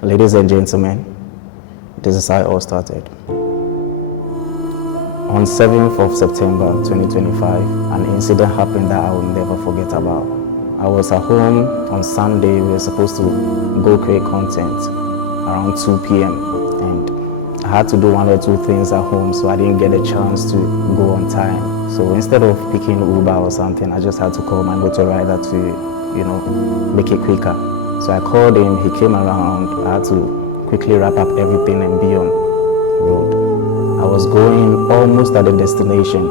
Ladies and gentlemen, this is how it all started. On 7th of September 2025, an incident happened that I will never forget about. I was at home on Sunday. We were supposed to go create content around 2 p.m. and I had to do one or two things at home, so I didn't get a chance to go on time. So instead of picking Uber or something, I just had to call my motor rider to, make it quicker. So I called him, he came around. I had to quickly wrap up everything and be on road. I was going almost at the destination,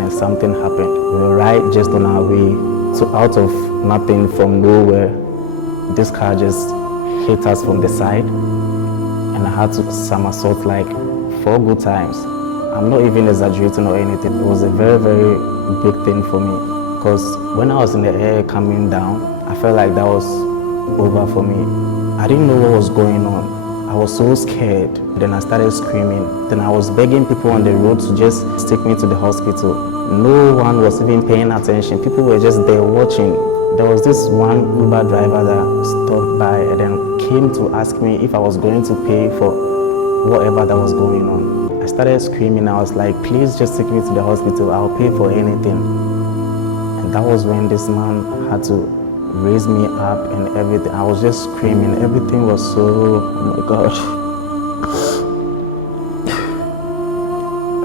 and something happened. We were right just on our way. So out of nothing, from nowhere, this car just hit us from the side, and I had to somersault like 4 good times. I'm not even exaggerating or anything. It was a very, very big thing for me, because when I was in the air coming down, I felt like that was over for me. I didn't know what was going on. I was so scared. Then I started screaming. Then I was begging people on the road to just take me to the hospital. No one was even paying attention. People were just there watching. There was this one Uber driver that stopped by and then came to ask me if I was going to pay for whatever that was going on. I started screaming. I was like, please just take me to the hospital. I'll pay for anything. And that was when this man had to raise me up and everything. I was just screaming. Everything was so, oh my God.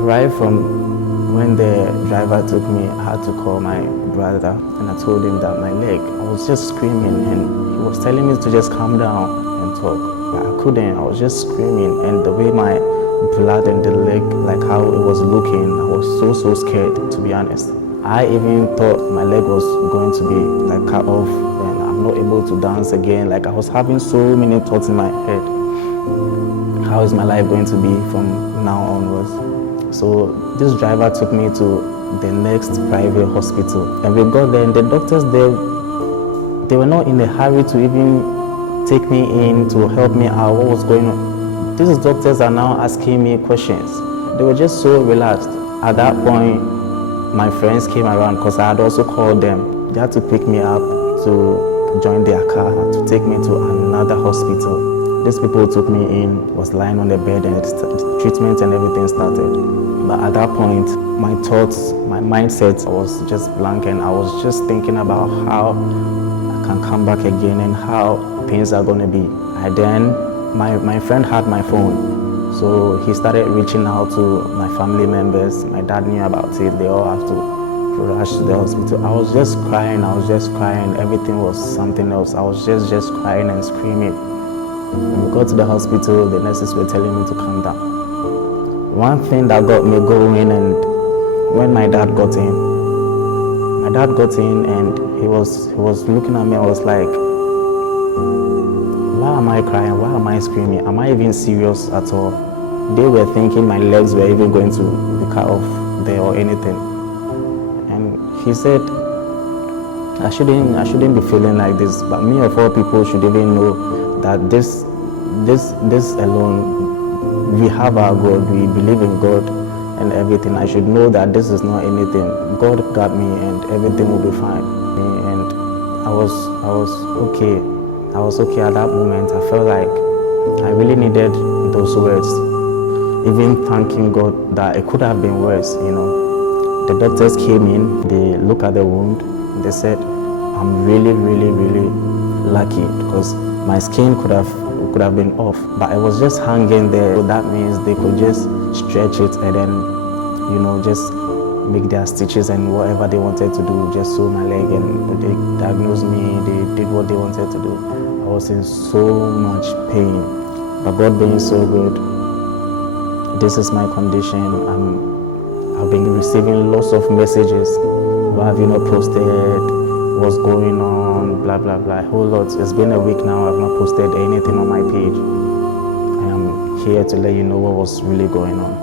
Right from when the driver took me, I had to call my brother and I told him that my leg, I was just screaming, and he was telling me to just calm down and talk. But I couldn't. I was just screaming, and the way my blood and the leg, like how it was looking, I was so scared, to be honest. I even thought my leg was going to be like cut off and I'm not able to dance again. Like I was having so many thoughts in my head. How is my life going to be from now onwards? So this driver took me to the next private hospital, and we got there, and the doctors there, they were not in a hurry to even take me in to help me out. What was going on? These doctors are now asking me questions. They were just so relaxed. At that point, my friends came around because I had also called them. They had to pick me up to join their car to take me to another hospital. These people took me in, was lying on the bed, and treatment and everything started. But at that point, my thoughts, my mindset was just blank, and I was just thinking about how I can come back again and how things are going to be. And then my friend had my phone. So he started reaching out to my family members. My dad knew about it. They all have to rush to the hospital. I was just crying. Everything was something else. I was just crying and screaming. When we got to the hospital, the nurses were telling me to calm down. One thing that got me going, and when my dad got in and he was looking at me. I was like, why am I crying? Why am I screaming? Am I even serious at all? They were thinking my legs were even going to be cut off there or anything. And he said, I shouldn't be feeling like this, but me of all people should even know that this alone, we have our God, we believe in God and everything. I should know that this is not anything. God got me and everything will be fine. And I was okay. I was okay at that moment. I felt like I really needed those words. Even thanking God that it could have been worse, The doctors came in, they looked at the wound, they said, I'm really, really, really lucky because my skin could have been off, but it was just hanging there. So that means they could just stretch it and then, just make their stitches and whatever they wanted to do, just sew my leg, and they diagnosed me, they did what they wanted to do. I was in so much pain, but God being so good, this is my condition. I've been receiving lots of messages. Why have you not posted? What's going on? Blah, blah, blah, a whole lot. It's been a week now. I've not posted anything on my page. I am here to let you know what was really going on.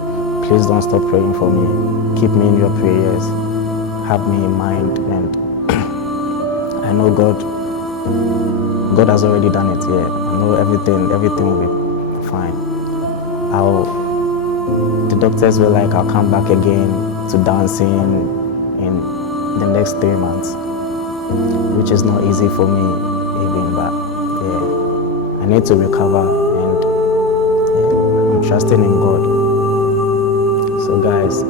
Please don't stop praying for me. Keep me in your prayers. Have me in mind. And I know God has already done it here. I know everything will be fine. The doctors were like, I'll come back again to dancing in the next 3 months, which is not easy for me even, but yeah, I need to recover, and I'm trusting in God. So guys,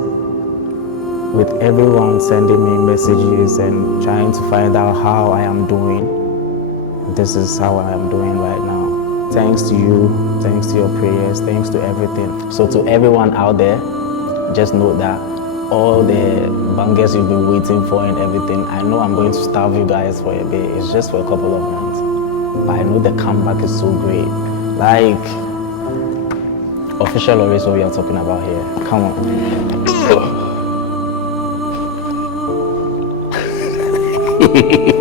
with everyone sending me messages and trying to find out how I am doing, this is how I am doing right now. Thanks to you, thanks to your prayers, thanks to everything. So to everyone out there, just know that all the bangers you've been waiting for and everything, I know I'm going to starve you guys for a bit. It's just for a couple of months. But I know the comeback is so great. Like, official or is what we are talking about here. Come on.